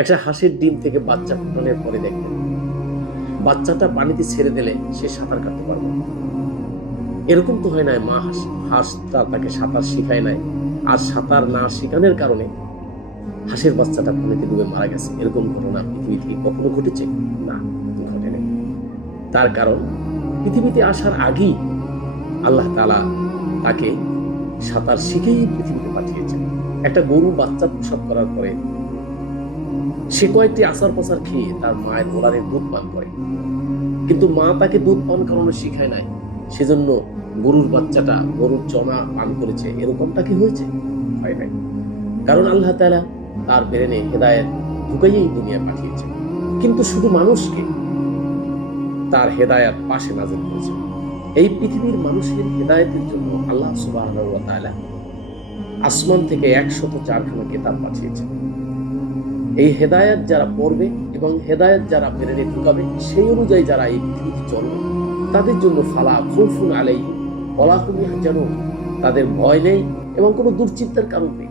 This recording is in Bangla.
একটা হাঁসের ডিম থেকে বাচ্চা ফুটানোর পরে দেখবেন বাচ্চাটা পানিতে ছেড়ে দিলে সে সাঁতার কাটতে পারবে না। এরকম তো হয় নাই মা হাঁসটা তাকে সাঁতার শিখায় নাই, আর সাঁতার না শেখানোর কারণে হাঁসের বাচ্চাটা পানিতে ডুবে মারা গেছে। এরকম ঘটনা পৃথিবী থেকে কখনো ঘটেছে? না, ঘটেনি। তার কারণ পৃথিবীতে আসার আগেই আল্লাহ তাআলা তাকে সাঁতার শিখেই পৃথিবীতে পাঠিয়েছেন। একটা গরু বাচ্চা প্রসব করার পরে সে কয়েকটি আচার প্রচার খেয়ে তার মায়ের ওলানের দুধ পান করে, কিন্তু মা তাকে দুধ পান করানো শিখায় নাই, সেজন্য গরুর বাচ্চাটা গরুর চনা পান করেছে। এরকমটা কি হয়েছে? হয় নাই। কারণ আল্লাহ তাআলা তার ব্রেনে হেদায়েত ঢুকাইয়েই দুনিয়া পাঠিয়েছে, কিন্তু শুধু মানুষকে তার হেদায়েত পাশে নাজিল করেছে। এই পৃথিবীর মানুষের হেদায়েতের জন্য আল্লাহ সুবহানাহু ওয়া তাআলা আসমান থেকে 104খানা কিতাব পাঠিয়েছেন। এই হেদায়েত যারা পড়বে এবং হেদায়েত যারা ব্রেনে ঢুকাবে, সেই অনুযায়ী যারা এই পৃথিবীতে চলবে, তাদের জন্য ফালা খাউফুন আলাইহিম ওয়া লা হুম ইয়াহজানুন, তাদের ভয় নেই এবং কোনো দুশ্চিন্তার কারণ নেই।